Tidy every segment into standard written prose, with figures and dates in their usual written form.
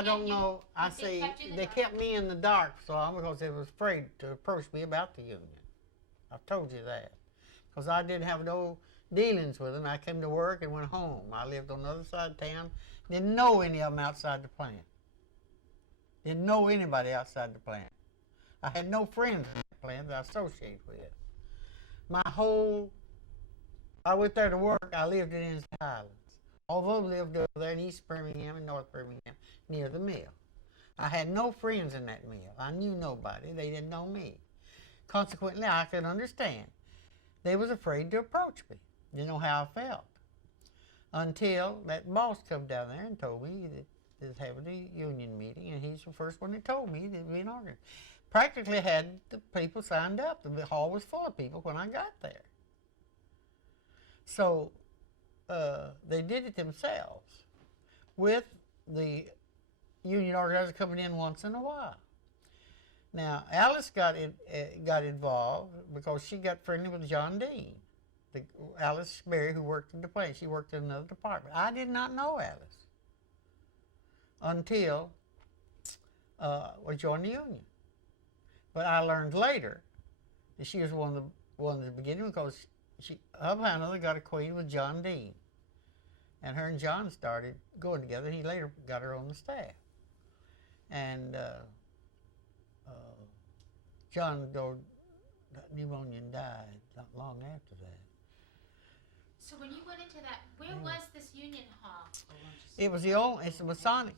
I don't know. I see they kept me in the dark, so because they was afraid to approach me about the union. I've told you that. Because I didn't have no dealings with them. I came to work and went home. I lived on the other side of town. Didn't know any of them outside the plant. Didn't know anybody outside the plant. I had no friends in the plant that I associated with. My whole, I went there to work. I lived in the Highlands. Although I lived over there in East Birmingham and North Birmingham, near the mill. I had no friends in that mill. I knew nobody. They didn't know me. Consequently, I could understand. They was afraid to approach me. Didn't know how I felt. Until that boss come down there and told me that they was having a union meeting, and he's the first one that told me that we arguing. Practically had the people signed up. The hall was full of people when I got there. So they did it themselves with the union organizer coming in once in a while. Now, Alice got involved because she got friendly with John Dean. Alice Berry, who worked in the plant. She worked in another department. I did not know Alice until we joined the union. But I learned later that she was one of the beginning because she somehow got acquainted with John Dean. And her and John started going together, and he later got her on the staff. And John, though, pneumonia, and died not long after that. So when you went into that, where was this union hall? It was it's the Masonic.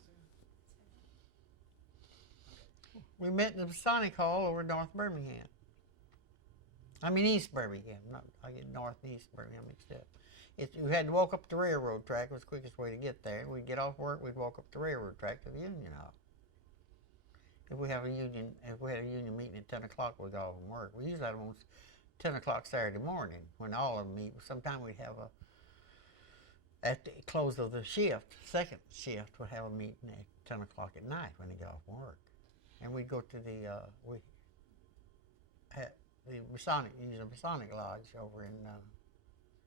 We met in the Masonic Hall over in North Birmingham. I mean East Birmingham. I get North and East Birmingham mixed up. You had to walk up the railroad track. It was the quickest way to get there. We'd get off work, we'd walk up the railroad track to the union hall. If we had a union meeting at 10 o'clock, we got off from work. We usually had them on 10 o'clock Saturday morning when all of them meet. Sometimes we'd have at the close of the shift, second shift, we'd have a meeting at 10 o'clock at night when they got off from work. And we'd go to the Masonic Lodge over in,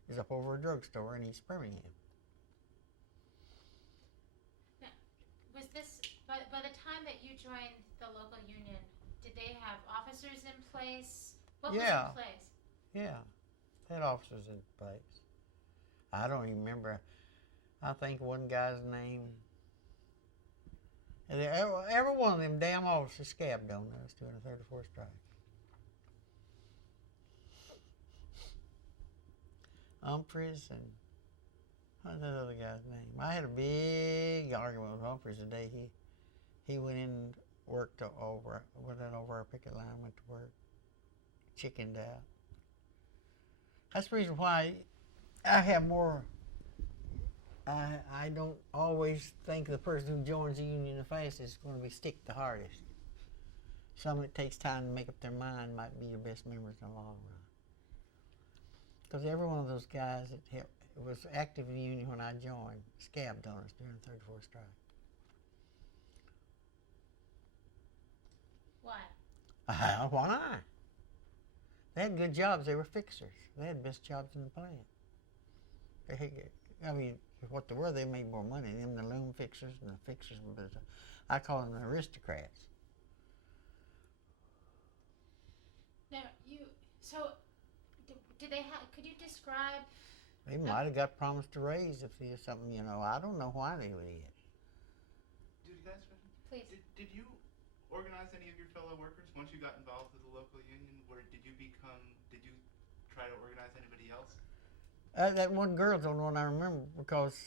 is up over a drugstore in East Birmingham. Now, was this, by the time that you joined the local union, did they have officers in place? What was in place? Yeah, they had officers in place. I don't even remember. I think one guy's name. Every one of them damn officers scabbed on us during the 34th strike. Humphreys and what's that other guy's name? I had a big argument with Humphreys the day he went in and went over our picket line, went to work, chickened out. That's the reason why I have more. I don't always think the person who joins the union the fastest is going to be stick the hardest. Some it takes time to make up their mind might be your best members in the long run. Because every one of those guys that was active in the union when I joined scabbed on us during the 34th strike. Why? Why? They had good jobs. They were fixers. They had best jobs in the plant. What they were, they made more money. Them, the loom fixers, and the fixers were, I call them the aristocrats. Now, did they have, could you describe? They might have got promised a raise if there's something, I don't know why they would it. Dude, can I ask a question? Please. Did you organize any of your fellow workers once you got involved with the local union? Did you try to organize anybody else? That one girl's the only one I remember because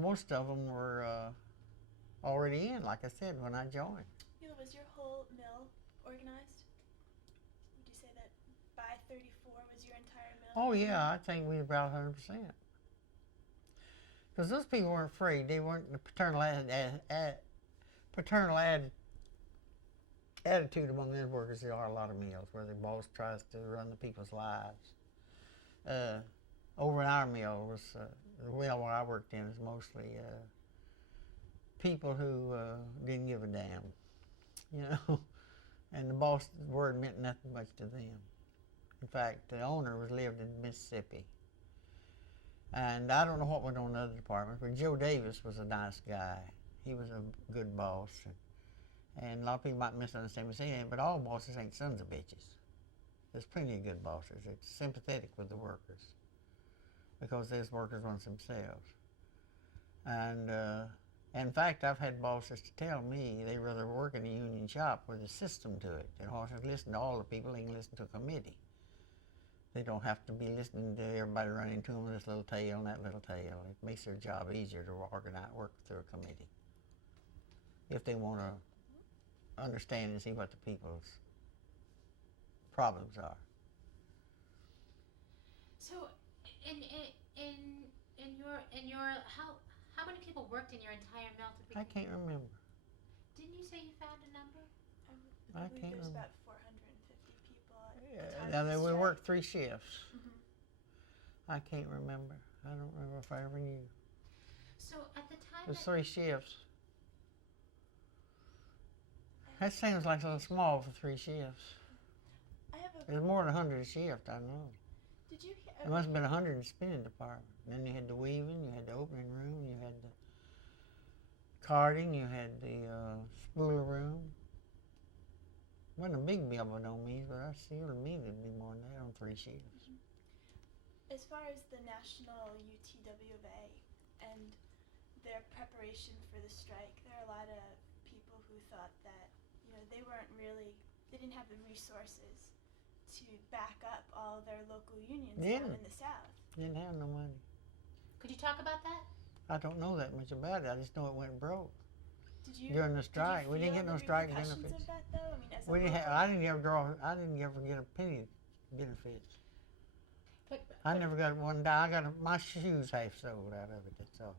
most of them were already in, like I said, when I joined. Eula, was your whole mill organized? Would you say that by 34 was your entire mill? Oh yeah, I think we were about 100%. Because those people weren't afraid. They weren't the paternal attitude among those workers. There are a lot of mills where the boss tries to run the people's lives. Over in our mill was the mill where I worked in is mostly people who didn't give a damn, and the boss's word meant nothing much to them. In fact, the owner lived in Mississippi, and I don't know what went on in the other departments, but Joe Davis was a nice guy. he was a good boss. And a lot of people might misunderstand me saying that, but all bosses ain't sons of bitches. There's plenty of good bosses. It's sympathetic with the workers because there's workers once themselves. And in fact, I've had bosses to tell me they rather work in a union shop with a system to it. They don't have to listen to all the people. They can listen to a committee. They don't have to be listening to everybody running to them with this little tail and that little tail. It makes their job easier to organize, work through a committee if they want to understand and see what the people's problems are. So, in your how many people worked in your entire mill to begin? I can't remember. Didn't you say you found a number? I I believe can't there's remember. about 450 people at the time Now of the we strike. worked 3 shifts. Mhm. I can't remember. I don't remember if I ever knew. So at the time It was that 3 shifts. That seems like a little small for 3 shifts. I have a. There's more than 100 a shift, I know. Did you? There must have been 100 in the spinning department. Then you had the weaving, you had the opening room, you had the carding, you had the spooler room. Wasn't a big mill by no means, but I still mean it'd be more than that on 3 shifts. As far as the National UTW of A and their preparation for the strike, there are a lot of people who thought that, they didn't have the resources to back up all their local unions down in the South. Didn't have no money. could you talk about that? I don't know that much about it. I just know it went broke Did you? during the strike. Did you We didn't feel get no the strike repercussions benefits. of that, though? I mean, as a We didn't local, I didn't ever get a penny benefits. But, I never got one dime. My shoes half sold out of it. That's all.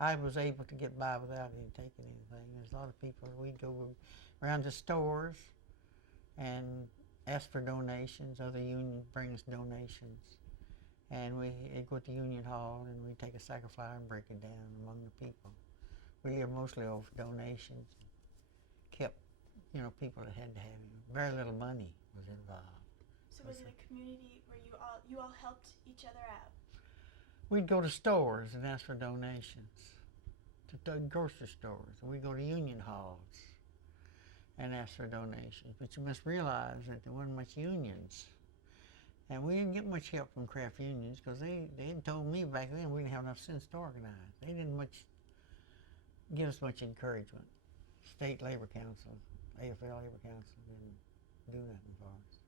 I was able to get by without any taking anything. There's a lot of people. We'd go around to stores and ask for donations. Other unions bring us donations, and we'd go to the union hall and we'd take a sack of flour and break it down among the people. We lived mostly off donations. Kept, people that had to have it. Very little money was involved. So was it a community where you all helped each other out? We'd go to stores and ask for donations, to grocery stores. And we'd go to union halls and ask for donations. But you must realize that there wasn't much unions. And we didn't get much help from craft unions because they had told me back then we didn't have enough sense to organize. They didn't give us much encouragement. State Labor Council, AFL Labor Council didn't do nothing for us.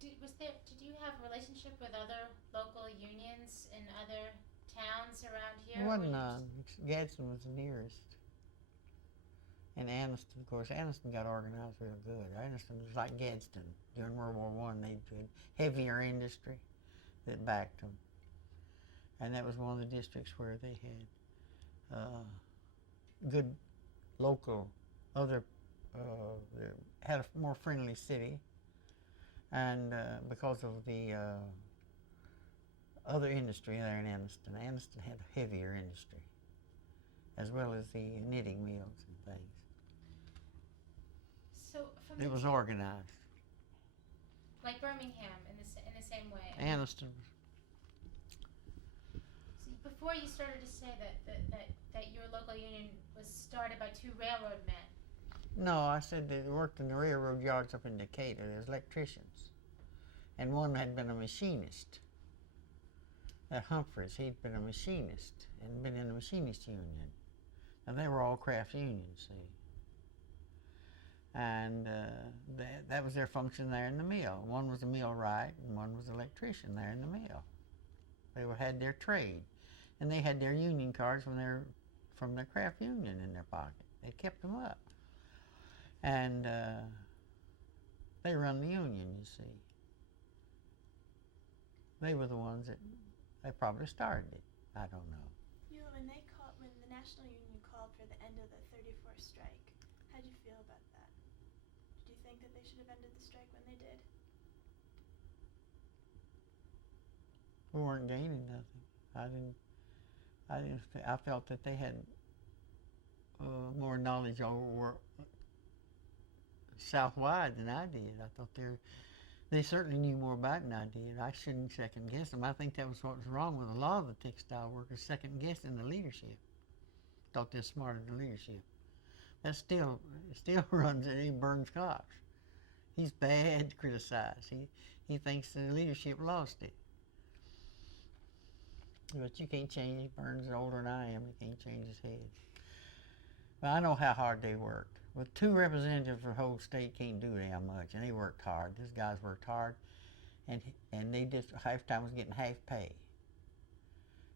Did you have a relationship with other local unions in other towns around here? There or wasn't you none. Gadsden was the nearest. And Anniston, of course, Anniston got organized real good. Anniston was like Gadsden. During World War I, they had heavier industry that backed them. And that was one of the districts where they had good local, had a more friendly city. And because of the other industry there in Anniston had a heavier industry, as well as the knitting mills and things. So from It was organized. like Birmingham in the same way. Anniston. So before you started to say that your local union was started by 2 railroad men. No, I said they worked in the railroad yards up in Decatur. There's electricians. And one had been a machinist. At Humphreys, he'd been a machinist and been in the machinist union. And they were all craft unions, see. And that was their function there in the mill. One was a millwright and one was an electrician there in the mill. They had their trade. And they had their union cards from their craft union in their pocket. They kept them up. And they run the union, you see. They were the ones that they probably started it. I don't know. When the National Union called for the end of the 34th strike, how'd you feel about that? Did you think that they should have ended the strike when they did? We weren't gaining nothing. I felt that they had more knowledge over Southwide than I did. I thought They certainly knew more about it than I did. I shouldn't second guess them. I think that was what was wrong with a lot of the textile workers, second guessing the leadership. Thought they're smarter than leadership. That still runs it. He burns Cox. He's bad to criticize. He thinks the leadership lost it. But you can't change it. Burns is older than I am. You can't change his head. But I know how hard they worked. With 2 representatives for the whole state can't do that much, and they worked hard. These guys worked hard, and they just half time was getting half pay.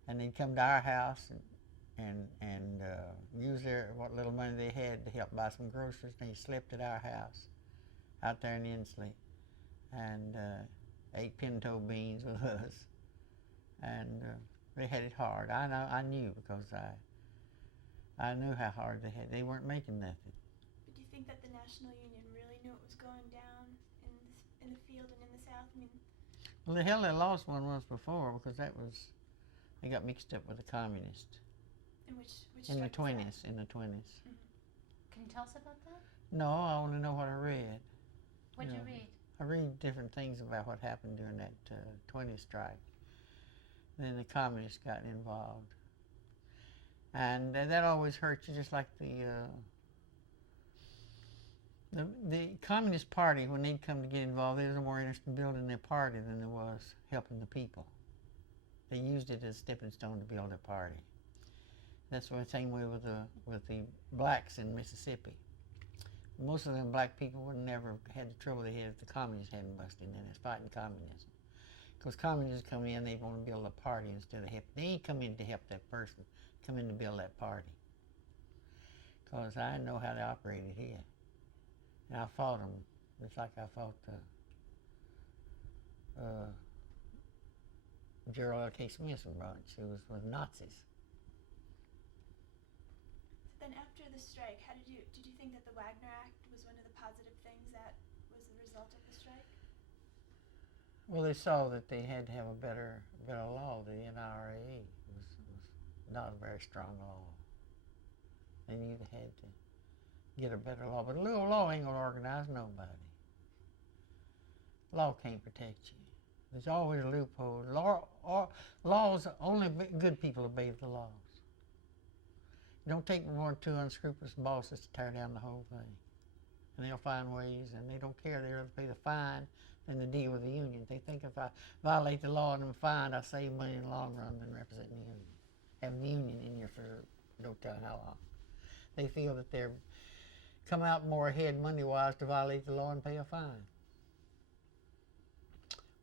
And they'd come to our house and use what little money they had to help buy some groceries. And they slept at our house, out there in Inslee, and ate pinto beans with us. And they had it hard. I knew because I knew how hard they had. They weren't making nothing. But do you think that the National Union really knew what was going down in the field and in the South? I mean, well, the hell they lost one once before because they got mixed up with the communists. in which In the strike was 20s, in the 20s. Can you tell us about that? No, I only know what I read. What'd you Yeah. read? I read different things about what happened during that 20 strike. Then the communists got involved. And that always hurts you, just like the Communist Party, when they'd come to get involved, they were more interested in building their party than there was helping the people. They used it as a stepping stone to build their party. That's the same way with the blacks in Mississippi. Most of them black people would never had the trouble they had if the communists hadn't busted in. It's fighting communism. Because communists come in, they want to build a party instead of help. They ain't come in to help that person. Come in to build that party. Because I know how they operated here. And I fought them just like I fought Gerald L.K. Smith's bunch, who was with Nazis. then after the strike, did you think that the Wagner Act was one of the positive things that was the result of the strike? Well, they saw that they had to have a better law. The NRA was not a very strong law. They knew they had to get a better law. But a little law ain't going to organize nobody. Law can't protect you. There's always a loophole. Laws, only good people obey the laws. It don't take more than 2 unscrupulous bosses to tear down the whole thing. And they'll find ways, and they don't care. They'd rather pay the fine than to deal with the union. They think if I violate the law and I'm fined, I save money in the long run than representing the union. Having the union in here for no telling how long. They feel that they're come out more ahead money-wise to violate the law and pay a fine.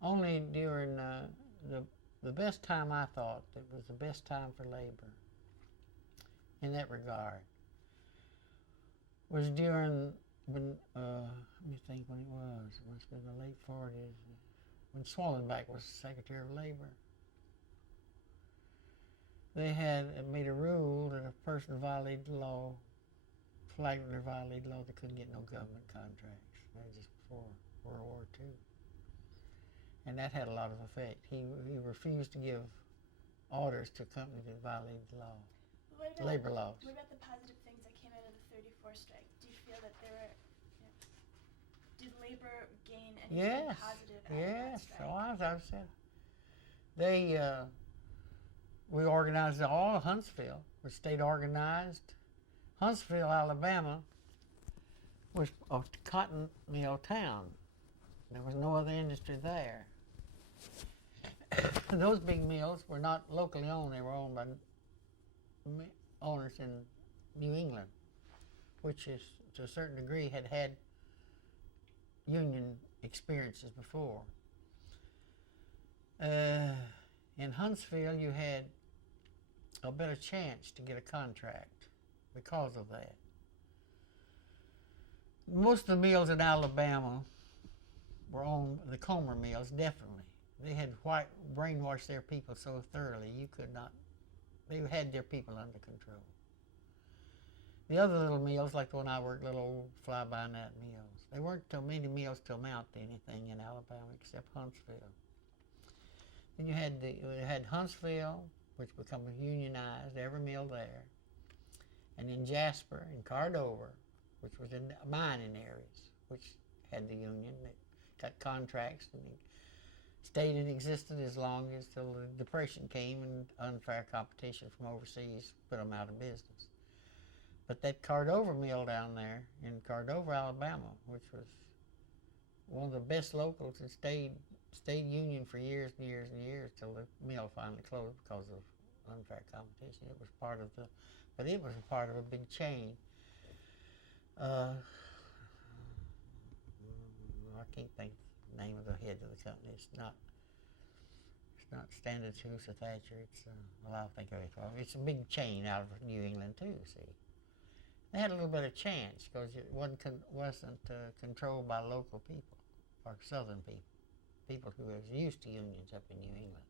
Only during the best time, I thought, that was the best time for labor in that regard was during when, let me think when it was. It must have been the late 40s, when Swallenbach was Secretary of Labor. They had made a rule that if a person violated the law, flagrantly violated the law, they couldn't get no government contracts. That was just before World War II. And that had a lot of effect. He refused to give orders to companies that violated the law, labor laws. What about the positive things that came out of the 34 strike? Do you feel that there were, did labor gain anything positive out of that strike? Yes, as I said. We organized all of Huntsville, which stayed organized. Huntsville, Alabama, was a cotton mill town. There was no other industry there. Those big mills were not locally owned. They were owned by owners in New England, which is, to a certain degree, had union experiences before. In Huntsville, you had a better chance to get a contract because of that. Most of the mills in Alabama were owned, the Comer mills, definitely. They had brainwashed their people so thoroughly you could not, they had their people under control. The other little mills, like the one I worked, little old fly-by-night mills, there weren't too many mills to amount to anything in Alabama except Huntsville. Then you had Huntsville, which became unionized, every mill there, and then Jasper and Cardova, which was in mining areas, which had the union. got contracts and stayed in existence as long as till the Depression came and unfair competition from overseas put them out of business. But that Cordova mill down there in Cordova, Alabama, which was one of the best locals, and stayed union for years and years and years till the mill finally closed because of unfair competition. It was part of a big chain. I can't think the name of the head of the company. It's not Standard Hughes or Thatcher. I'll think of it. It's a big chain out of New England too. See, they had a little bit of chance because it wasn't controlled by local people or Southern people who was used to unions up in New England.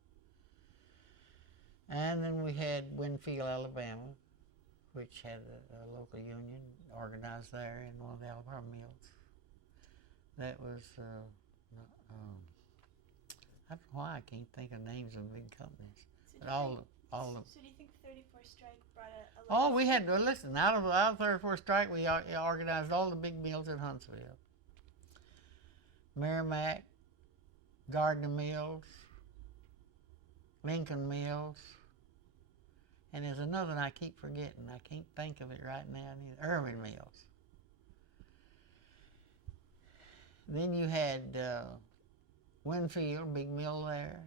And then we had Winfield, Alabama, which had a local union organized there in one of the Alabama mills. That was, I don't know why I can't think of names of big companies. So But do you think the 34 strike brought a oh, we had, listen, out of the 34 strike, we organized all the big mills in Huntsville. Merrimack, Gardner Mills, Lincoln Mills, and there's another one I keep forgetting. I can't think of it right now. Irving Mills. Then you had Winfield, big mill there,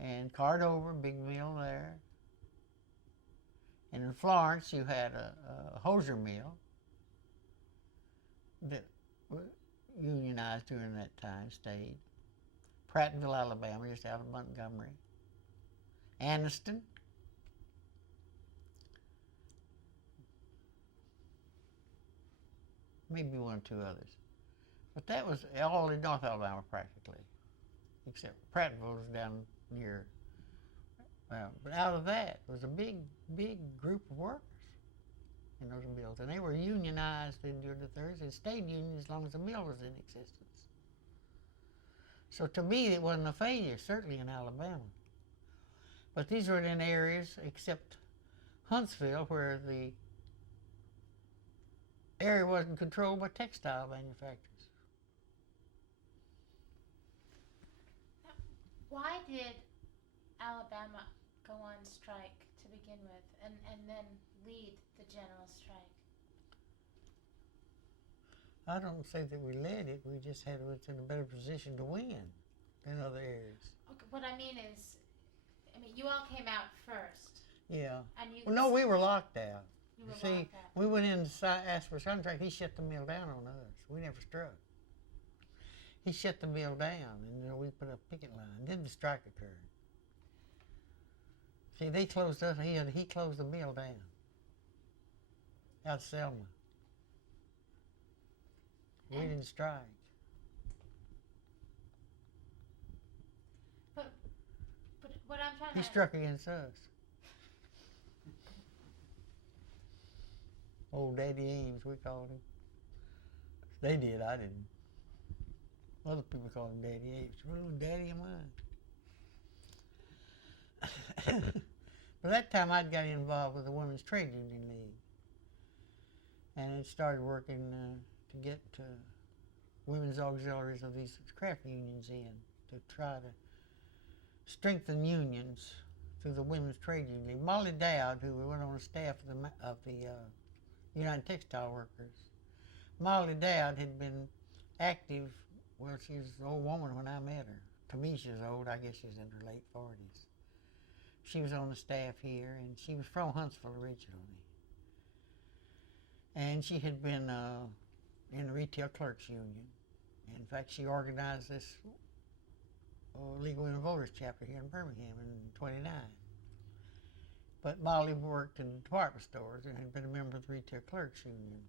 and Cordova, big mill there. And in Florence, you had a hosier mill that unionized during that time, stayed. Prattville, Alabama, just out of Montgomery. Anniston. Maybe one or two others. But that was all in North Alabama practically, except Prattville was down near. But out of that was a big group of workers in those mills, and they were unionized during the 30s and stayed union as long as the mill was in existence. So to me, it wasn't a failure, certainly in Alabama. But these were in areas, except Huntsville, where the area wasn't controlled by textile manufacturers. Why did Alabama go on strike to begin with and then lead the general strike? I don't say that we led it. We just was in a better position to win than other areas. Okay, what I mean is, you all came out first. Yeah. And you. Well, no, we were locked out. You were See, locked out. we went in to ask for a contract. He shut the mill down on us. We never struck. He shut the mill down, and we put up a picket line. Then the strike occurred. See, they closed us. He closed the mill down out of Selma. We didn't strike. But what I'm trying He to. struck against us. Old Daddy Ames, we called him. They did, I didn't. Other people called him Daddy Ames. Well, Daddy of mine. By that time, I'd got involved with the Women's Trade Union League. And it started working to get women's auxiliaries of these craft unions in to try to strengthen unions through the Women's Trade Union League. Molly Dowd, who went on the staff of the United Textile Workers, Molly Dowd had been active. Well, she was an old woman when I met her. To me, she was old. I guess she was in her late 40s. She was on the staff here, and she was from Huntsville originally. And she had been in the Retail Clerks Union. In fact, she organized this Legal Women Voters chapter here in Birmingham in '29. But Molly worked in department stores and had been a member of the Retail Clerks Union.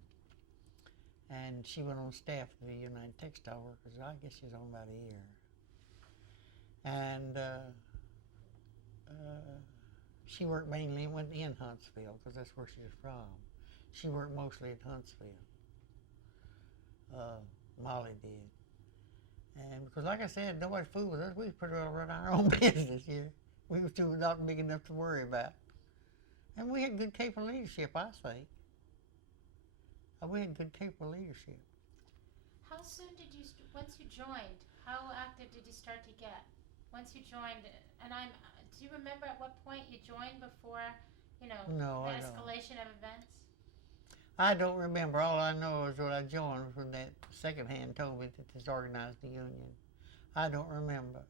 And she went on staff of the United Textile Workers. I guess she was on about a year. And she worked mainly in Huntsville because that's where she was from. She worked mostly at Huntsville. Molly did. And because, like I said, nobody fooled with us. We pretty well run our own business here. We were too not big enough to worry about. And we had good, capable leadership, I think. We had good, capable leadership. How soon did you, once you joined, how active did you start to get? Once you joined, and do you remember at what point you joined before, No, the I don't. escalation of events? I don't remember. All I know is when I joined when that second hand told me that this organized the union. I don't remember.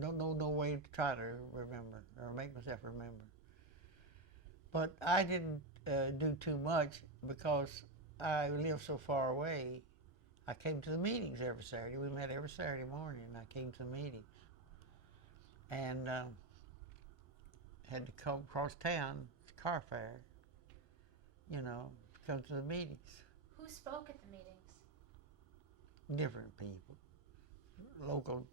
Don't know no way to try to remember or make myself remember. But I didn't do too much because I lived so far away. I came to the meetings every Saturday. We met every Saturday morning, and I came to the meetings. And had to come across town, it's a car fare, to come to the meetings. Who spoke at the meetings? Different people, local.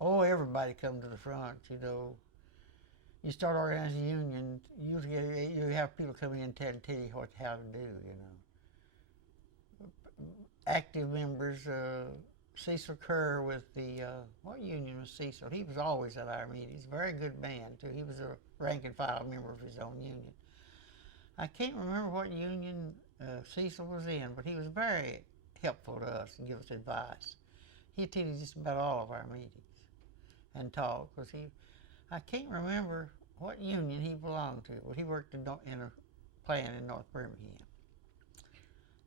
Oh, everybody come to the front, You start organizing a union, you have people come in and tell you how to do, Active members, Cecil Kerr with the, what union was Cecil? He was always at our meetings. Very good man, too. He was a rank and file member of his own union. I can't remember what union Cecil was in, but he was very helpful to us and give us advice. He attended just about all of our meetings and talked, because I can't remember what union he belonged to. Well, he worked in a plant in North Birmingham.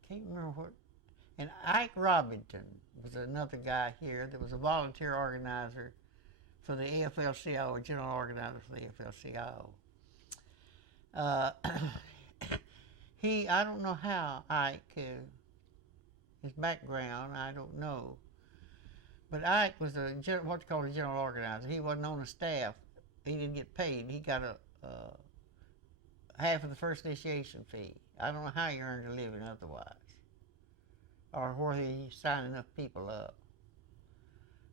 Can't remember what. And Ike Robinson was another guy here that was a volunteer organizer for the AFL-CIO, a general organizer for the AFL-CIO. I don't know how Ike, his background, I don't know. But Ike was what's called a general organizer. He wasn't on the staff. He didn't get paid. He got half of the first initiation fee. I don't know how he earned a living otherwise, or where he signed enough people up.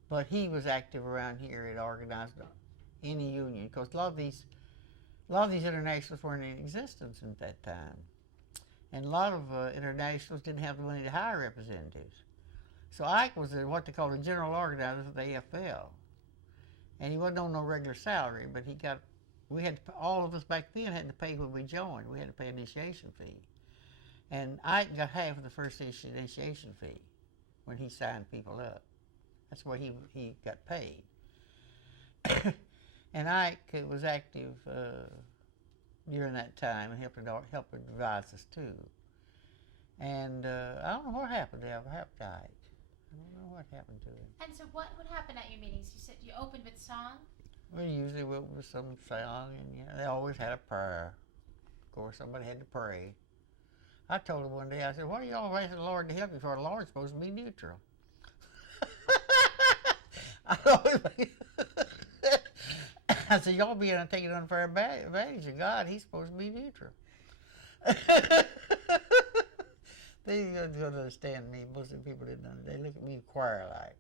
But he was active around here and organized any union, because a lot of these internationals weren't in existence at that time, and a lot of internationals didn't have the money to hire representatives. So Ike was what they call a general organizer for the AFL, and he wasn't on no regular salary, but all of us back then had to pay when we joined. We had to pay an initiation fee. And Ike got half of the first initiation fee when he signed people up. That's where he got paid. And Ike was active during that time and helped advise us too. And I don't know what happened to Ike. I don't know what happened to him. And so what would happen at your meetings? You said you opened with song? We usually went with some song, and they always had a prayer. Of course, somebody had to pray. I told him one day, I said, "What are y'all asking the Lord to help you for? The Lord's supposed to be neutral." I said, "Y'all be taking unfair advantage of God. He's supposed to be neutral." They didn't understand me. Most of the people didn't understand. They look at me choir like.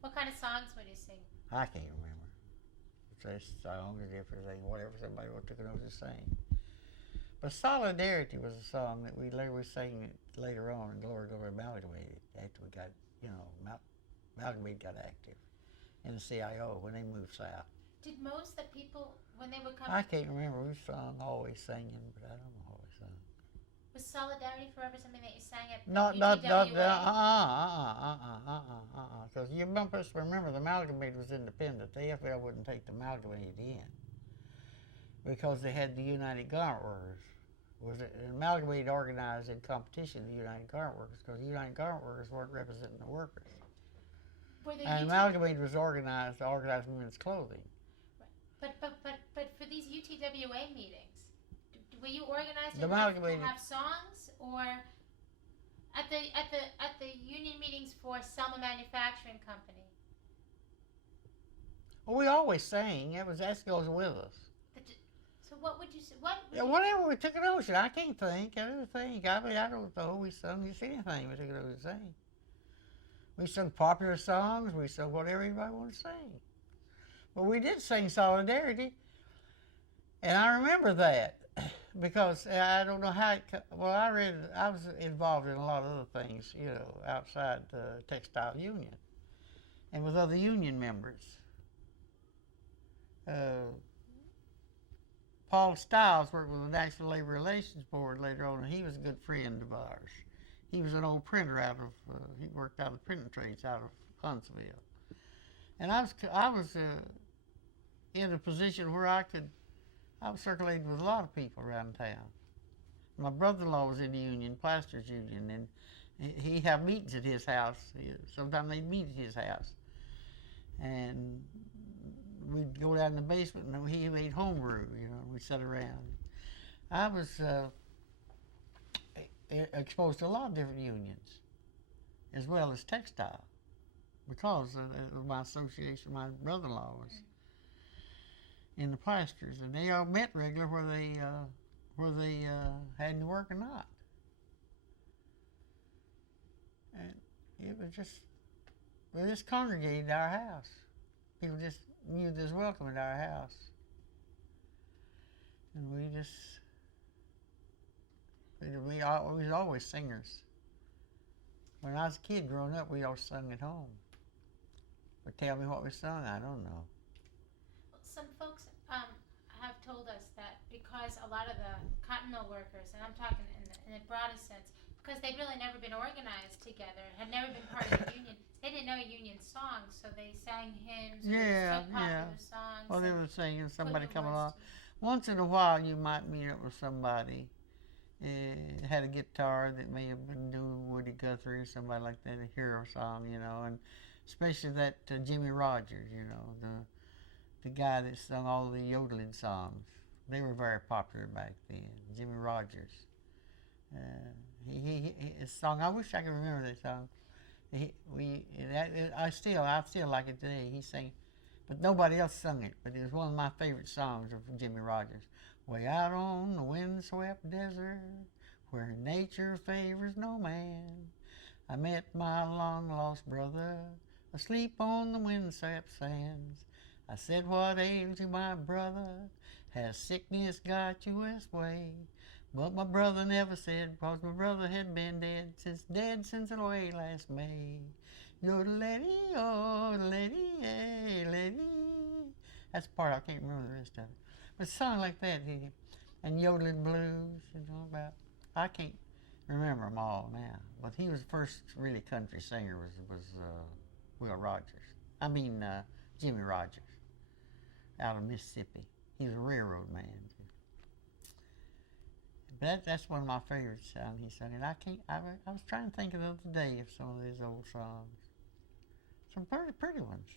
What kind of songs would you sing? I can't remember. It's songs and everything, whatever somebody took a note to sing. But Solidarity was a song that we sang it later on, and Glory Glory Amalgamated, after we got, Amalgamated got active in the CIO when they moved south. Did most of the people, when they would come... I can't remember. We always singing, but I don't know what we sung. Was Solidarity Forever something that you sang at Not, UTWA? Because you must remember the Amalgamated was independent. The AFL wouldn't take the Amalgamated in because they had the United Garment Workers. Amalgamated organized in competition with the United Garment Workers, because the United Garment Workers weren't representing the workers. And Amalgamated was organized to organize women's clothing. Right. But for these UTWA meetings, were you organized The enough to Amalgamated- have songs, or at the union meetings for Selma Manufacturing Company? Well, we always sang. That goes with us. So what would you say? Whatever we took an ocean, I can't think. I don't think. I don't know. We sung just anything we took an ocean to sing. We sung popular songs. We sung whatever anybody wanted to sing. But we did sing Solidarity, and I remember that because I don't know how. I was involved in a lot of other things, outside the textile union, and with other union members. Paul Stiles worked with the National Labor Relations Board later on, and he was a good friend of ours. He was an old printer out of, he worked out of the printing trades out of Huntsville. And I was in a position where I was circulating with a lot of people around town. My brother-in-law was in the union, Plasters Union, and he'd have meetings at his house. Sometimes they'd meet at his house. And we'd go down in the basement and he made homebrew, we'd sit around. I was exposed to a lot of different unions, as well as textile, because of my association. My brother-in-law was in the plasters, and they all met regular where they had to work or not. And it was just, we just congregated at our house. People just knew they was welcome at our house. And we was always singers. When I was a kid growing up, we all sung at home. But tell me what we sung, I don't know. Well, some folks have told us that because a lot of the cotton mill workers, and I'm talking in the broadest sense, because they'd really never been organized together, had never been part of a union, they didn't know union songs, so they sang hymns, or popular songs. Well, they were singing, somebody come along. Once in a while, you might meet up with somebody had a guitar that may have been doing Woody Guthrie or somebody like that, a hero song, and especially that Jimmy Rogers, the guy that sung all the yodeling songs. They were very popular back then, Jimmy Rogers. His song, I wish I could remember that song. I still like it today. He sang, but nobody else sung it. But it was one of my favorite songs of Jimmy Rogers. Way out on the windswept desert, where nature favors no man, I met my long-lost brother, asleep on the windswept sands. I said, what ails you, my brother? Has sickness got you this way? But my brother never said, because my brother had been dead since away last May. Yodelady, yodelady, lady. That's the part I can't remember the rest of it. But a song like that, and yodeling blues, about. I can't remember them all now. But he was the first really country singer was Will Rogers. Jimmy Rogers, out of Mississippi. He was a railroad man. But that's one of my favorite songs he sung. And I was trying to think of the other day of some of these old songs. Some pretty ones.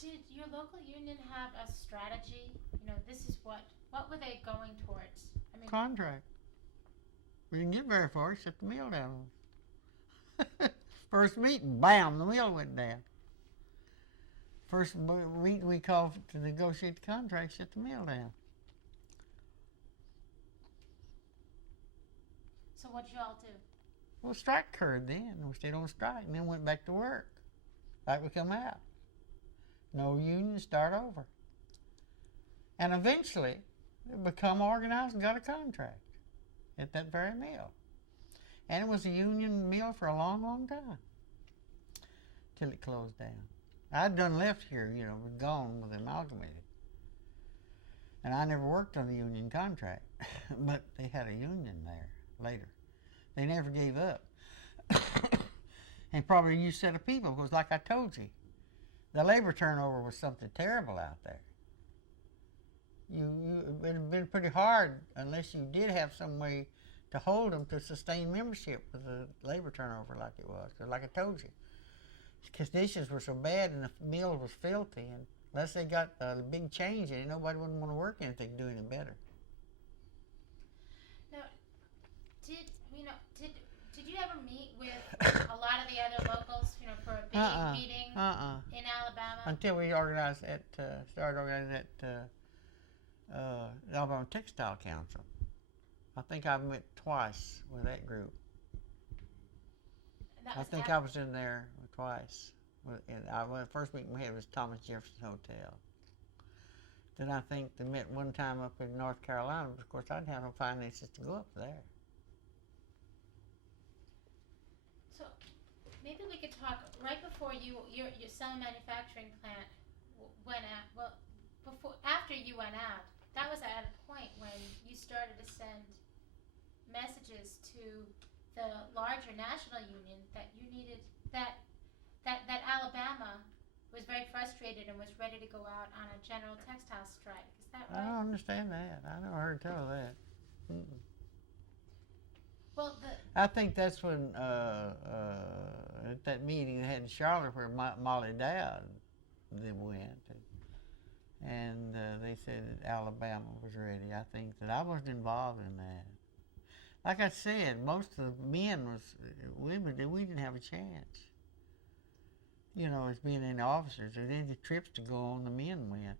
Did your local union have a strategy? This is what were they going towards? Contract. We didn't get very far, shut the mill down. First meeting, bam, the mill went down. First meeting we called to negotiate the contract, shut the mill down. So what'd you all do? Well, strike occurred then. We stayed on strike and then went back to work. Like we come out. No union, start over. And eventually, become organized and got a contract at that very mill. And it was a union mill for a long, long time. Till it closed down. I'd done left here, was gone with Amalgamated. And I never worked on the union contract. But they had a union there later. They never gave up. And probably a new set of people, because like I told you, the labor turnover was something terrible out there. It would have been pretty hard unless you did have some way to hold them to sustain membership with the labor turnover like it was. Because like I told you, conditions were so bad and the mill was filthy, and unless they got a big change in it, nobody wouldn't want to work anything to do any better. Now, did you ever meet with a lot of the other locals, for a big meeting in Alabama? Until we organized started organizing at the Alabama Textile Council. I think I met twice with that group. I think I was in there twice. The first meeting we had was Thomas Jefferson Hotel. Then I think they met one time up in North Carolina, but of course I didn't have no finances to go up there. So maybe we could talk right before your cell manufacturing plant went out. Well, after you went out, that was at a point when you started to send messages to the larger national union that you needed that Alabama was very frustrated and was ready to go out on a general textile strike. Is that I right? don't understand that. I never heard tell of that. Mm-mm. Well, I think that's when at that meeting they had in Charlotte where Molly Dowd they went, and they said that Alabama was ready. I think that I wasn't involved in that. Like I said, most of the men was women. We didn't have a chance. You know, as being any officers, or any trips to go on, the men went.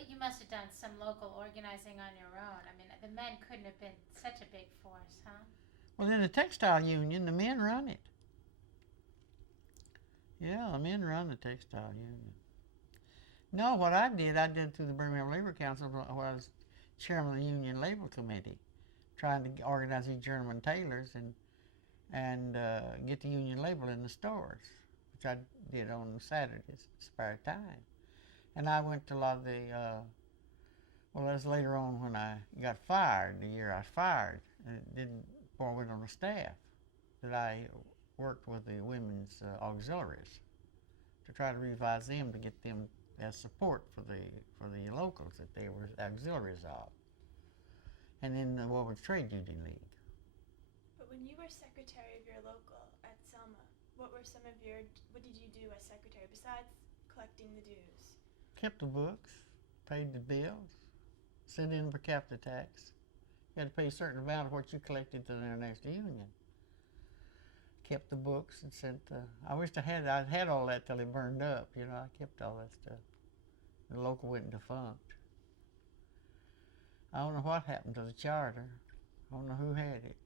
but you must have done some local organizing on your own. I mean, the men couldn't have been such a big force, huh? Well, in the textile union, the men run it. Yeah, the men run the textile union. No, what I did through the Birmingham Labor Council when I was chairman of the Union Labor Committee, trying to organize these German tailors and get the union label in the stores, which I did on Saturdays, spare time. And I went to a lot of the, well, that was later on when I got fired, the year I was fired, and it didn't, before I went on the staff, that I worked with the women's auxiliaries to try to revise them to get them as support for the locals that they were auxiliaries of. And then the Women's Trade Union League. But when you were secretary of your local at Selma, what did you do as secretary besides collecting the dues? Kept the books, paid the bills, sent in per capita tax. You had to pay a certain amount of what you collected to the International Union. Kept the books and sent. I wished I'd had all that till it burned up. You know, I kept all that stuff. The local went defunct. I don't know what happened to the charter. I don't know who had it.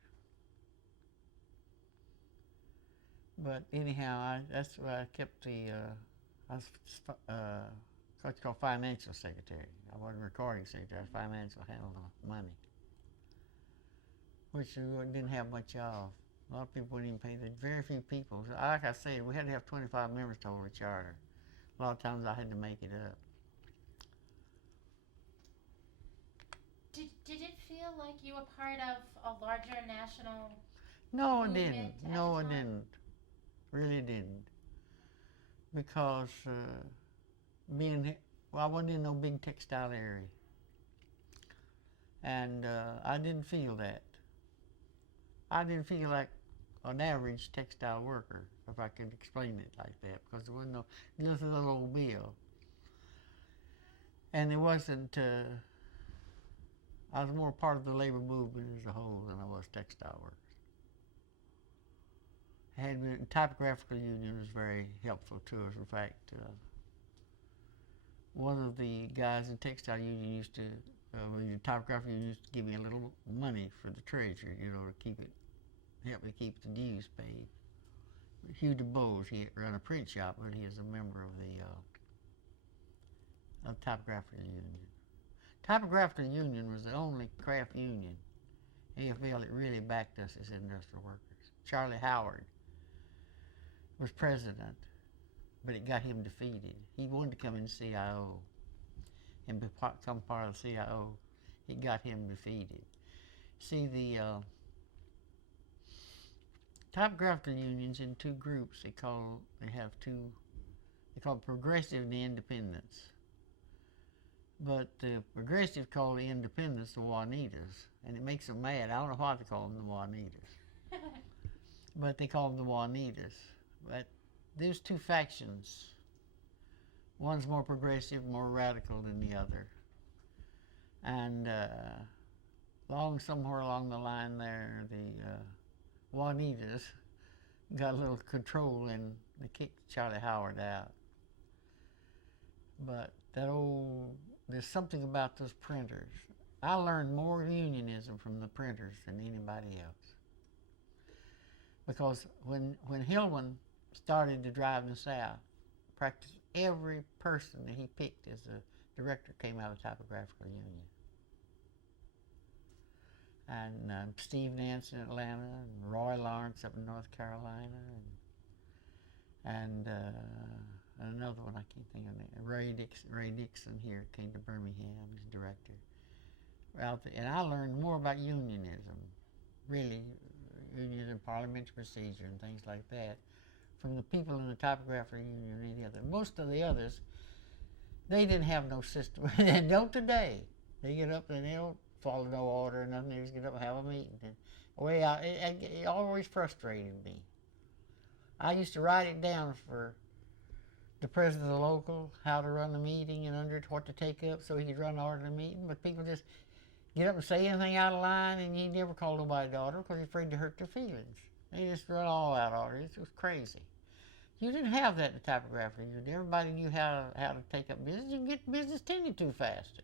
But anyhow, that's where I kept the. I was what's called financial secretary. I wasn't recording secretary. I was financial, handled the money, which we didn't have much of. A lot of people wouldn't even pay. Very few people. Like I said, we had to have 25 members to hold a charter. A lot of times I had to make it up. Did it feel like you were part of a larger national? No, it movement didn't. at No, the it time? didn't. Really didn't. Because I wasn't in no big textile area. And I didn't feel that. I didn't feel like an average textile worker, if I could explain it like that, because there wasn't just a little old bill. And it wasn't, I was more part of the labor movement as a whole than I was textile workers. Typographical union was very helpful to us. In fact, one of the guys in textile union used to, the typographical union used to give me a little money for the treasury, you know, to help me keep the dues paid. Hugh DeBose, he ran a print shop, but he is a member of the typographical union. Typographical union was the only craft union, AFL, that really backed us as industrial workers. Charlie Howard was president, but it got him defeated. He wanted to come in CIO and become part of the CIO. It got him defeated. See, the typographical unions in two groups. They call progressive and independents. But the progressive call the independents the Juanitas, and it makes them mad. I don't know why they call them the Juanitas, but they call them the Juanitas. But there's two factions. One's more progressive, more radical than the other. And somewhere along the line there, the Juanitas got a little control and they kicked Charlie Howard out. But there's something about those printers. I learned more unionism from the printers than anybody else. Because when Hillman started to drive in the South, practically every person that he picked as a director came out of the typographical union. And Steve Nance in Atlanta, and Roy Lawrence up in North Carolina, and another one I can't think of it. Ray Dixon here came to Birmingham, he's director. Out there, and I learned more about unionism, really, unionism, parliamentary procedure, and things like that, from the people in the typographer union and any other. Most of the others, they didn't have no system. They don't today. They get up and they don't follow no order or nothing. They just get up and have a meeting. And it always frustrated me. I used to write it down for the president of the local, how to run the meeting and under it, what to take up so he could run the order of the meeting. But people just get up and say anything out of line, and you never call nobody to order because you're afraid to hurt their feelings. They just run all out of order. It was crazy. You didn't have that in the typographer union. Everybody knew how to take up business. You can get business tended to faster.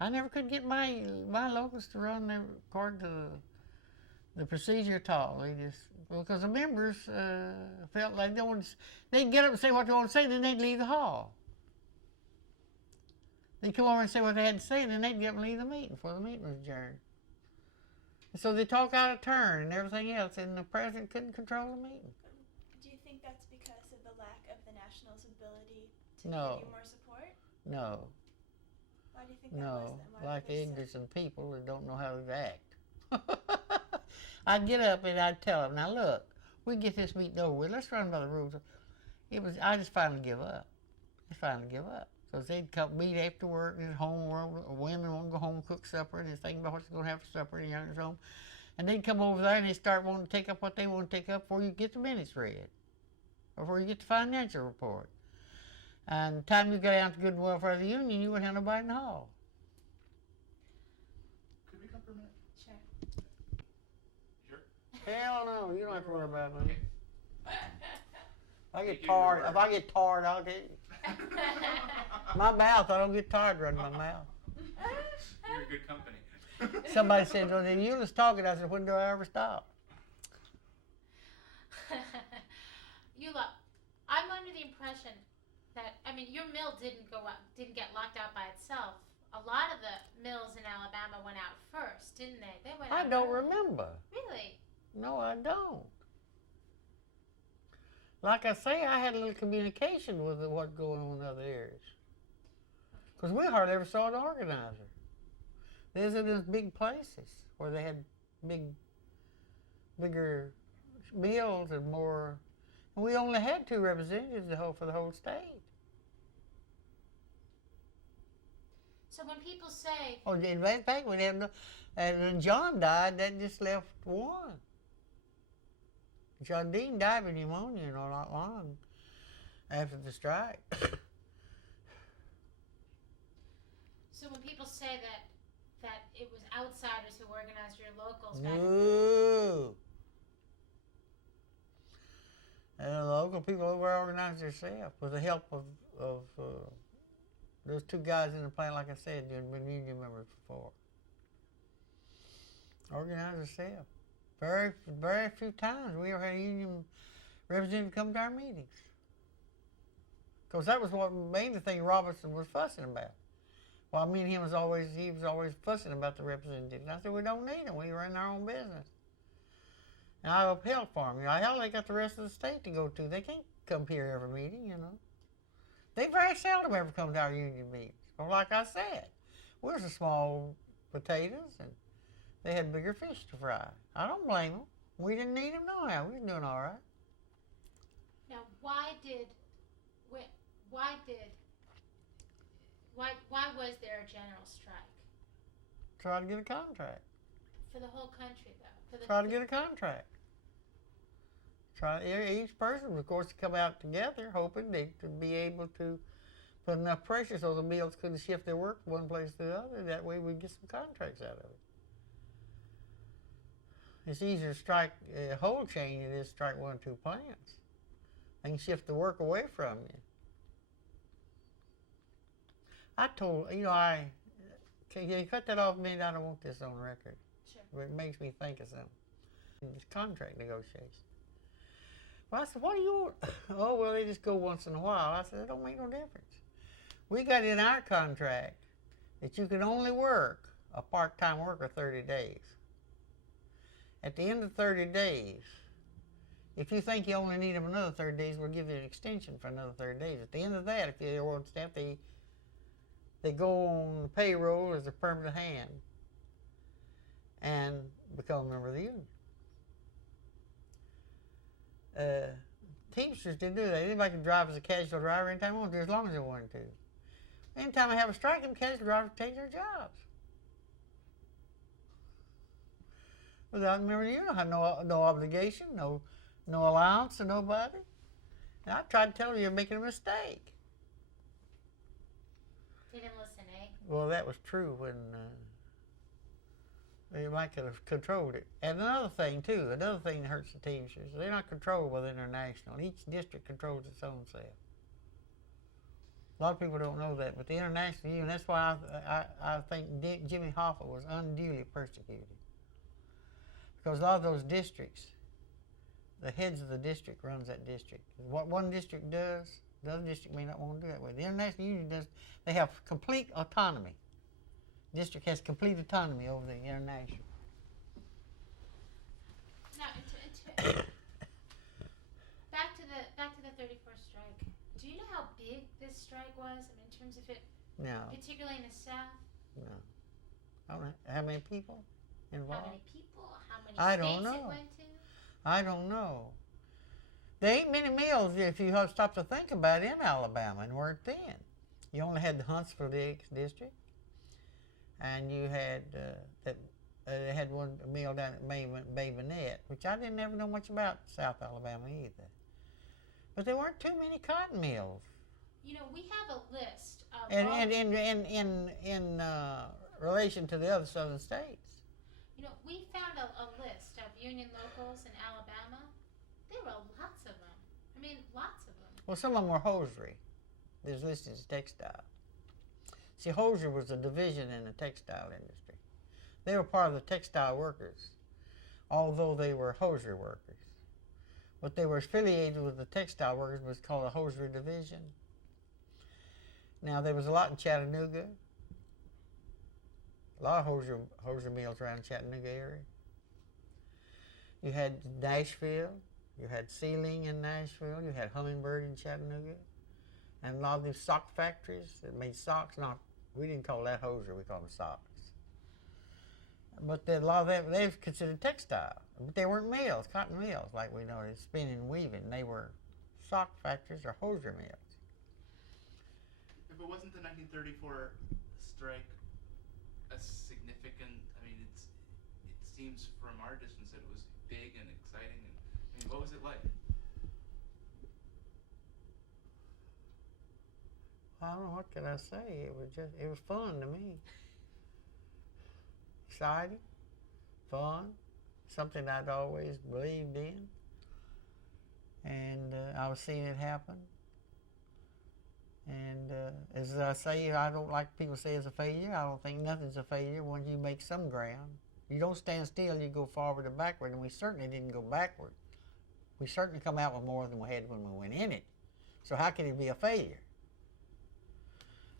I never could get my locals to run according to the procedure at all. They just, because the members felt like they'd get up and say what they want to say, then they'd leave the hall. They'd come over and say what they had to say, and then they'd get up and leave the meeting before the meeting was adjourned. And so they talk out of turn and everything else, and the president couldn't control the meeting. Do you think that's because of the lack of the Nationals' ability to No. give you more support? No. Why do you think that was No, then? Why like were they ignorant people that don't know how to act. I'd get up and I'd tell them, now look, we get this meeting over with. Let's run by the rules. I just finally give up. So they'd come meet after work, and women want to go home and cook supper, and they're thinking about what they're going to have for supper, and the youngers home. And they'd come over there and they'd start wanting to take up what they want to take up before you get the minutes read, or before you get the financial report. And the time you got down to good and welfare of the union, you wouldn't have nobody in the hall. Could we come for a minute? Sure. Sure. Hell no, you don't have to worry about me. Okay. If I get tired, I'll get you. My mouth, I don't get tired running my mouth. You're a good company. Somebody said, well, then Eula's talking. I said, when do I ever stop? Eula, I'm under the impression that, your mill didn't get locked out by itself. A lot of the mills in Alabama went out first, didn't they? They went out I don't early. remember. Really? No, I don't. Like I say, I had a little communication with what's going on in other areas. Because we hardly ever saw an organizer. There's in those big places where they had bigger mills and more. And we only had 2 representatives for the whole state. So when people say, Oh, in fact, we had and when John died, that just left 1. John Dean died of pneumonia not long after the strike. so when people say that it was outsiders who organized your locals back No. And the local people over organized themselves with the help of those 2 guys in the plant, like I said, you'd been union members before. Organized themselves. Very, very few times we ever had a union representative come to our meetings. Because that was what made the thing Robertson was fussing about. Well, me and him he was always fussing about the representative. And I said, we don't need them. We run our own business. And I upheld for them. Hell, they got the rest of the state to go to. They can't come here every meeting, They very seldom ever come to our union meetings. Well, like I said, we was a small potatoes, and they had bigger fish to fry. I don't blame them. We didn't need them nohow. We was doing all right. Now, why was there a general strike? Try to get a contract. For the whole country, though. Try to get a contract. Each person, of course, to come out together, hoping they could be able to put enough pressure so the mills couldn't shift their work from one place to the other. That way we'd get some contracts out of it. It's easier to strike a whole chain than it is to strike 1 or 2 plants. They can shift the work away from you. I told, can you cut that off a minute? I don't want this on record. Sure. But it makes me think of something. It's contract negotiation. Well, I said, what do you want? Oh, well, they just go once in a while. I said, it don't make no difference. We got in our contract that you can only work a part-time worker 30 days. At the end of 30 days, If you think you only need them another 30 days, we'll give you an extension for another 30 days. At the end of that, if you're on staff, they go on the payroll as a permanent hand and become a member of the union. Teamsters didn't do that. Anybody can drive as a casual driver anytime they want to, as long as they wanted to. Anytime they have a strike, them casual drivers take their jobs. Without a member of the union, have no obligation, no allowance to nobody. And I tried to tell them you're making a mistake. They didn't listen, eh? Well, that was true when they might could have controlled it. And another thing that hurts the Teamsters, they're not controlled by the international. Each district controls its own self. A lot of people don't know that, but the international union, that's why I think Jimmy Hoffa was unduly persecuted. Because a lot of those districts, the heads of the district runs that district. What one district does, the other district may not want to do that way. The international union does, they have complete autonomy. The district has complete autonomy over the international. Now, back to the 31st strike. Do you know how big this strike was? I mean, in terms of it, No, particularly in the South. no. I don't know. How many people involved? How many people? How many I states don't know. it went to? I don't know. There ain't many mills, if you stop to think about it, in Alabama, and weren't then. You only had the Huntsville district, and you had they had one mill down at Bay Bonnet, which I didn't ever know much about South Alabama either. But there weren't too many cotton mills. You know, we have a list of And in relation to the other southern states. You know, we found a list of union locals in Alabama. There were lots of them. I mean, lots of them. Well, some of them were hosiery. There's listed as textile. See, hosiery was a division in the textile industry. They were part of the textile workers, although they were hosiery workers. What they were affiliated with the textile workers was called a hosiery division. Now, there was a lot in Chattanooga. A lot of hosiery mills around the Chattanooga area. You had Nashville. You had Sealing in Nashville. You had Hummingbird in Chattanooga. And a lot of these sock factories that made socks. Not, we didn't call that hosiery, we called them socks. But a lot of them, they were considered textile. But they weren't mills, cotton mills, like we know, spinning and weaving. They were sock factories or hosiery mills. If it wasn't the 1934 strike a significant, I mean, it seems from our distance that it was big and exciting. And I mean, what was it like? I don't know, what could I say? It was fun to me. Exciting, fun, something I'd always believed in. And I was seeing it happen. And as I say, I don't like people say it's a failure. I don't think nothing's a failure when you make some ground. You don't stand still, you go forward or backward, and we certainly didn't go backward. We certainly come out with more than we had when we went in it. So how can it be a failure?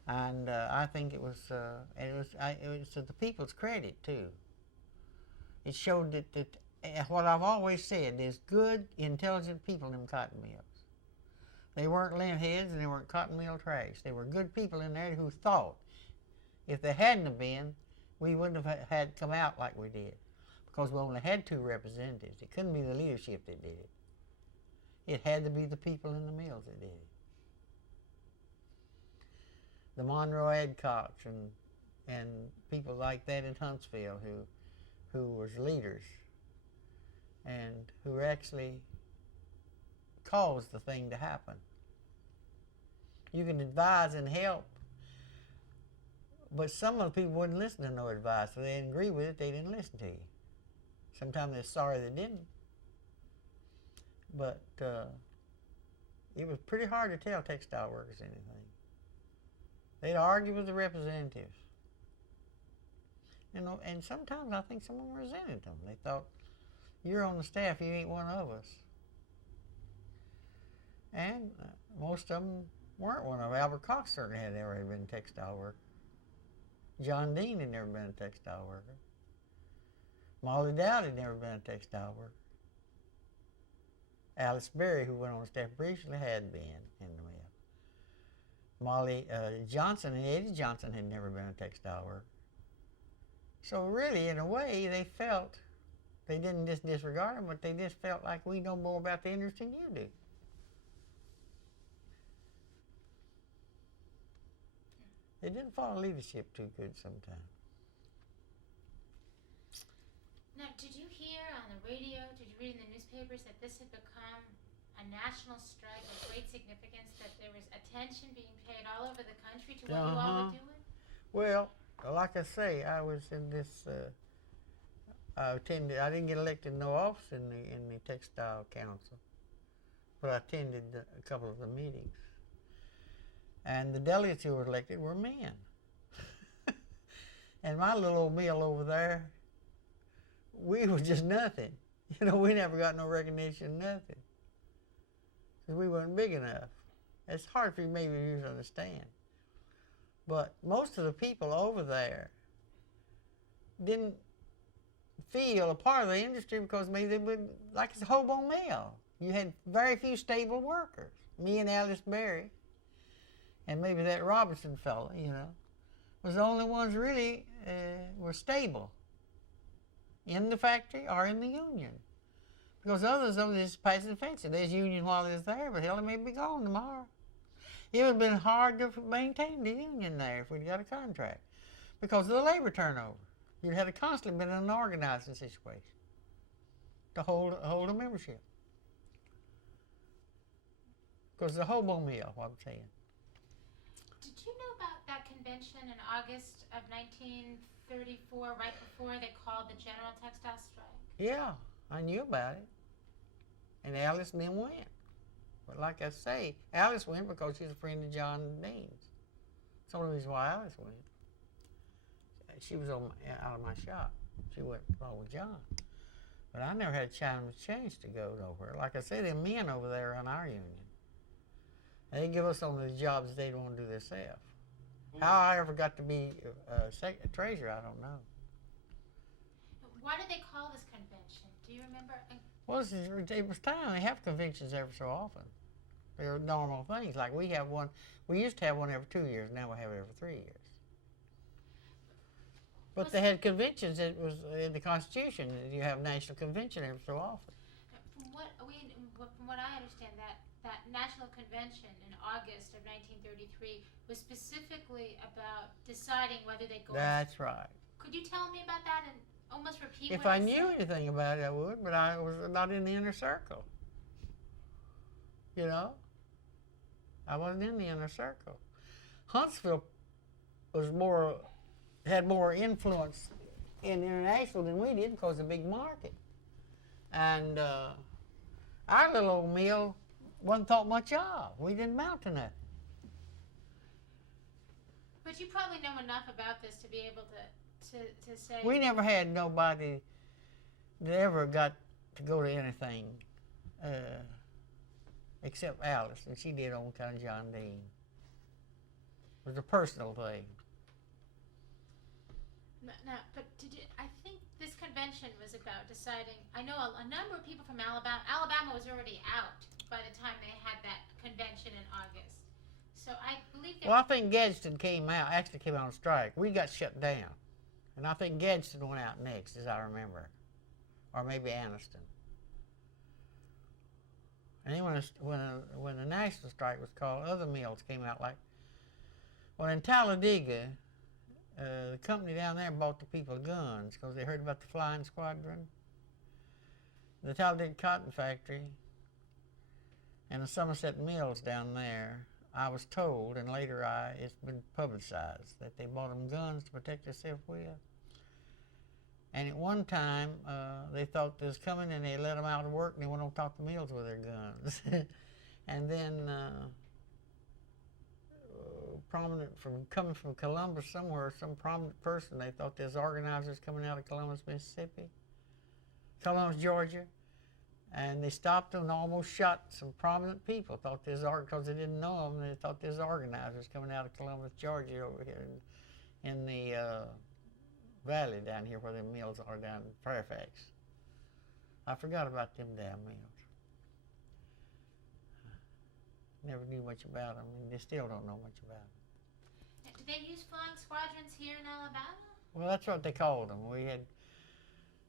And I think it was to the people's credit too. It showed that what I've always said, there's good, intelligent people in them cotton mills. They weren't lint heads and they weren't cotton mill trash. They were good people in there who thought. If they hadn't have been, we wouldn't have had come out like we did, because we only had 2 representatives. It couldn't be the leadership that did it. It had to be the people in the mills that did it. The Monroe Adcocks and people like that in Huntsville who was leaders and who actually caused the thing to happen. You can advise and help, but some of the people wouldn't listen to no advice. If they didn't agree with it, they didn't listen to you. Sometimes they're sorry they didn't. But it was pretty hard to tell textile workers anything. They'd argue with the representatives. You know, and sometimes I think some of them resented them. They thought, you're on the staff, you ain't one of us. And most of them weren't one of them. Albert Cox certainly had never been a textile worker. John Dean had never been a textile worker. Molly Dowd had never been a textile worker. Alice Berry, who went on staff briefly, had been in the mill. Molly Johnson and Eddie Johnson had never been a textile worker. So really, in a way, they felt, they didn't just disregard them, but they just felt like we know more about the industry than you do. They didn't follow leadership too good sometimes. Now, did you hear on the radio, did you read in the newspapers that this had become a national strike of great significance, that there was attention being paid all over the country to what you all were doing? Well, like I say, I was in this, I didn't get elected to no office in the Textile Council, but I attended a couple of the meetings. And the delegates who were elected were men. And my little old mill over there, we was just nothing. You know, we never got no recognition, nothing. Because we weren't big enough. It's hard for you maybe to understand. But most of the people over there didn't feel a part of the industry because maybe they would, like it's a hobo mill. You had very few stable workers. Me and Alice Berry, and maybe that Robinson fella, you know, was the only ones really were stable in the factory or in the union. Because others of them just passing fences. There's union while they're there, but hell, they may be gone tomorrow. It would have been hard to maintain the union there if we'd got a contract because of the labor turnover. You'd have constantly been in an organizing situation to hold a membership. Because the hobo mill, what I'm saying. Did you know about that convention in August of 1934, right before they called the General Textile Strike? Yeah, I knew about it. And Alice and them went. But like I say, Alice went because she's a friend of John Dean's. That's the only reason why Alice went. She was out of my shop. She went along with John. But I never had a chance to go nowhere. Like I say, them men over there run our union. And they give us on the jobs they don't want to do themselves. How I ever got to be a treasurer, I don't know. Why did they call this convention? Do you remember? Well, it was time. They have conventions every so often. They're normal things. Like we have one. We used to have one every 2 years. Now we have it every 3 years. But they had conventions. It was in the Constitution. You have national convention every so often. From what I understand, that national convention in August of 1933 was specifically about deciding whether they go. That's right. Could you tell me about that and almost repeat If what I it knew said? anything about it, I would, but I was not in the inner circle. You know? I wasn't in the inner circle. Huntsville had more influence in international than we did because of the big market. And our little old mill wasn't thought much of. We didn't amount to nothing. But you probably know enough about this to be able to say. We never had nobody that ever got to go to anything except Alice, and she did on kind of John Dean. It was a personal thing. Now, but I think this convention was about deciding. I know a number of people from Alabama. Alabama was already out by the time they had that convention in August. So I believe that. Well, I think Gadsden came out on strike. We got shut down. And I think Gadsden went out next, as I remember. Or maybe Anniston. And then when the national strike was called, other mills came out like, well, in Talladega, the company down there bought the people guns because they heard about the flying squadron. The Talladega Cotton Factory and the Somerset Mills down there, I was told, and later it's been publicized, that they bought them guns to protect themselves with. And at one time, they thought they was coming and they let them out of work and they went on top of the mills with their guns. And then coming from Columbus somewhere, some prominent person, they thought there's organizers coming out of Columbus, Georgia. And they stopped them and almost shot some prominent people. Thought there's because they didn't know them. They thought there's organizers coming out of Columbus, Georgia, over here in the valley down here where the mills are down in Fairfax. I forgot about them damn mills. never knew much about them, and they still don't know much about them. Do they use flying squadrons here in Alabama? Well, that's what they called them. We had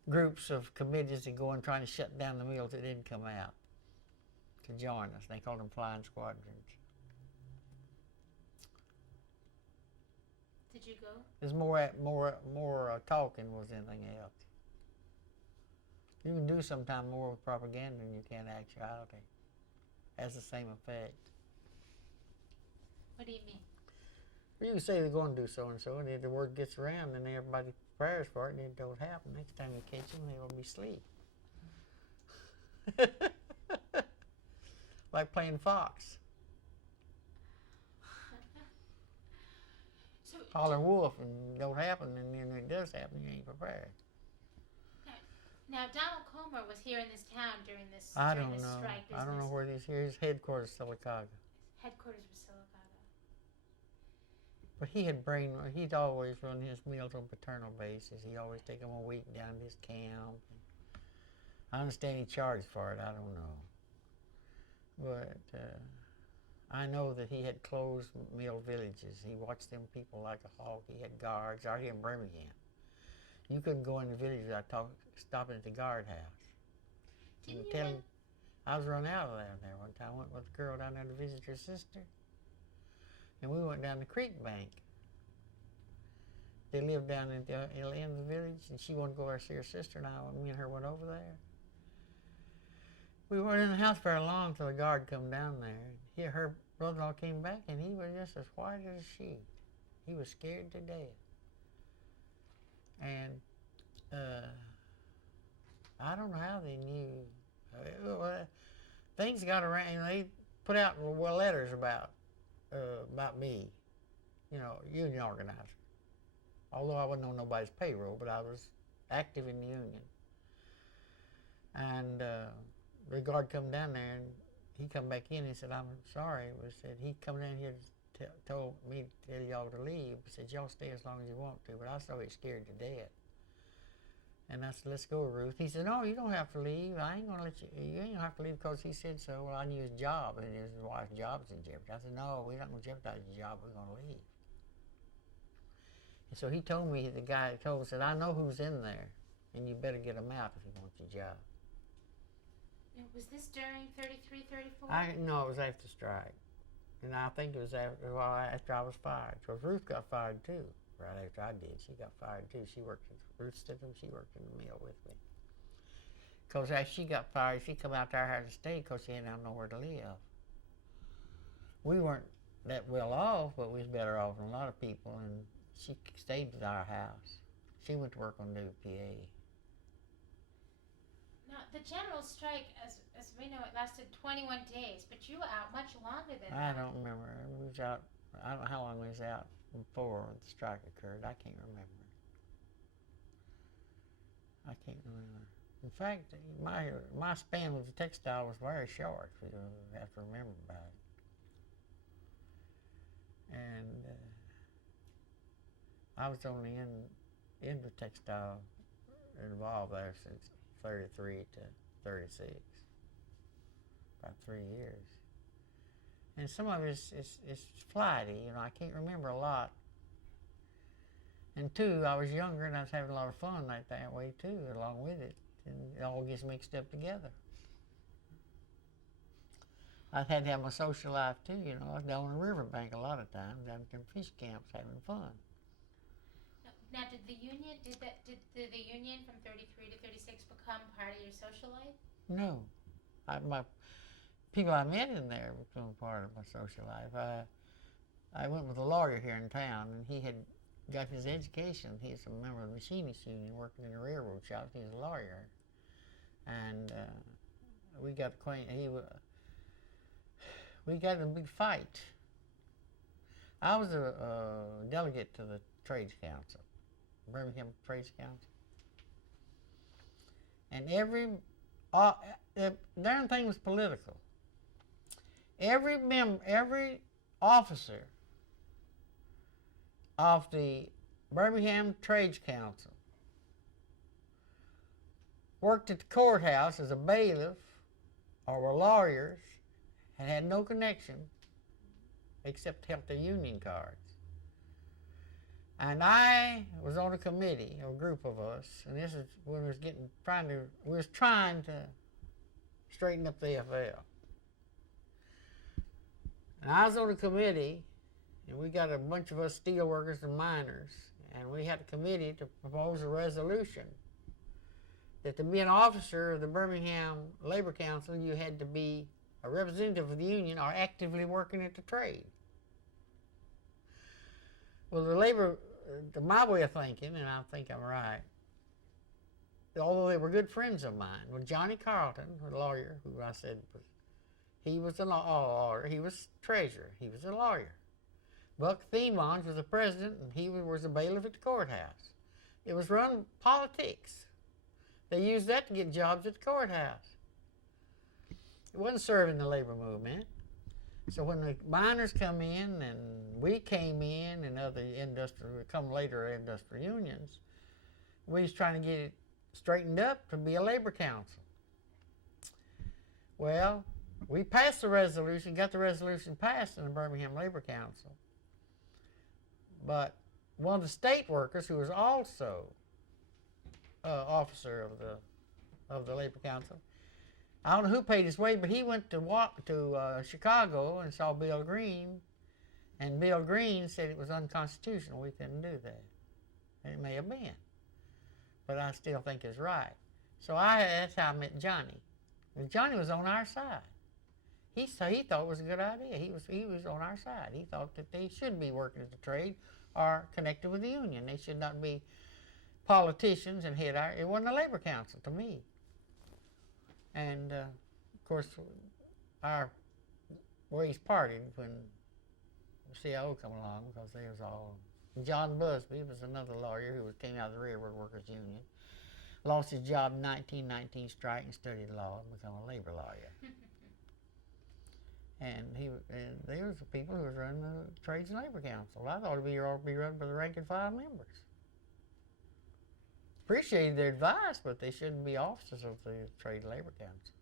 groups of committees that go and trying to shut down the mills that didn't come out to join us. They called them flying squadrons. Did you go? There's more talking was anything else. You can do sometime more with propaganda than you can actuality. Has the same effect. What do you mean? You can say they're going to do so and so, and then the word gets around, and everybody prepares for it, and it don't happen. Next time you catch them, they'll be asleep. Like playing fox. So, Holler wolf, and it don't happen, and then when it does happen, you ain't prepared. okay. Now, Donald Comer was here in this town during this I during don't this know. strike business. I don't know where these here. His headquarters is Silicaga. Headquarters was Silicaga. But he'd always run his meals on paternal basis. He always take them a week down to his camp. I understand he charged for it. I don't know. But I know that he had closed mill villages. He watched them people like a hawk. He had guards out here in Birmingham. You couldn't go in the village without stopping at the guardhouse. Didn't you Tell run- him, I was run out of there one time. I went with a girl down there to visit her sister. And we went down the creek bank. They lived down in the end of the village, and she wanted to go there to see her sister, and me and her went over there. We weren't in the house very long till the guard come down there. Her brother-in-law came back, and he was just as white as a sheet. He was scared to death. And I don't know how they knew. Things got around, and they put out letters about me, union organizer. Although I wasn't on nobody's payroll, but I was active in the union. And the guard come down there, and he come back in and said, "I'm sorry." He come down here and told me to tell y'all to leave. He said, "Y'all stay as long as you want to," but I was so scared to death. And I said, "Let's go, Ruth." He said, "No, you don't have to leave. I ain't gonna let you. You ain't gonna have to leave because he said so." Well, I knew his job, and his wife's job was in jeopardy. I said, "No, we're not gonna jeopardize your job. We're gonna leave." And so he told me, the guy that told me, said, "I know who's in there, and you better get him out if you want your job." Now, was this during 33, 34? No, it was after strike, and I think it was after I was fired. Because Ruth got fired too. Right after I did, she got fired too. Ruth Stidham, she worked in the mill with me. Because after she got fired, she come out to our house to stay because she didn't have nowhere to live. We weren't that well off, but we was better off than a lot of people, and she stayed at our house. She went to work on WPA. Now, the general strike, as we know, it lasted 21 days, but you were out much longer than I that. don't remember. We was out, I don't know how long we was out before the strike occurred. I can't remember. I can't remember. In fact, my span with the textile was very short. You have to remember about it. And I was only in the textile involved there since 33 to 36, about 3 years. And some of it is flighty, I can't remember a lot. And two, I was younger and I was having a lot of fun like that way too, along with it. And it all gets mixed up together. I had to have my social life too, I was down on the riverbank a lot of times, down in fish camps having fun. Now, did the union from 33 to 36 become part of your social life? No. My people I met in there became part of my social life. I went with a lawyer here in town, and he had got his education. He's a member of the machinists union working in the railroad shop. He's a lawyer. And we got acquainted. We got in a big fight. I was a delegate to the Trades Council, Birmingham Trades Council. And the darn thing was political. Every officer of the Birmingham Trades Council worked at the courthouse as a bailiff or were lawyers, had no connection except to help the union cards. And I was on a committee, a group of us, and this is when we was trying to straighten up the FL. And I was on a committee, and we got a bunch of us steel workers and miners, and we had a committee to propose a resolution that to be an officer of the Birmingham Labor Council, you had to be a representative of the union or actively working at the trade. Well, to my way of thinking, and I think I'm right, although they were good friends of mine, with Johnny Carlton, a lawyer, who I said he was a lawyer, he was treasurer, he was a lawyer. Buck Thiemons was the president, and he was a bailiff at the courthouse. It was run politics. They used that to get jobs at the courthouse. It wasn't serving the labor movement. So when the miners come in, and we came in, and other later industrial unions, we was trying to get it straightened up to be a labor council. Well, we passed the resolution, got the resolution passed in the Birmingham Labor Council. But one of the state workers, who was also officer of the Labor Council, I don't know who paid his way, but he went to Chicago and saw Bill Green, and Bill Green said it was unconstitutional. We couldn't do that. And it may have been, but I still think it's right. So that's how I met Johnny. And Johnny was on our side. He thought it was a good idea. He was on our side. He thought that they should be working at the trade or connected with the union. They should not be politicians and it wasn't a labor council to me. And of course, our ways parted when the CIO come along, because they was all. John Busby was another lawyer who came out of the Railroad Workers Union, lost his job in 1919 strike and studied law and became a labor lawyer. And they was the people who was running the Trades and Labor Council. I thought it would be run by the rank and file members. Appreciated their advice, but they shouldn't be officers of the Trade and Labor Council.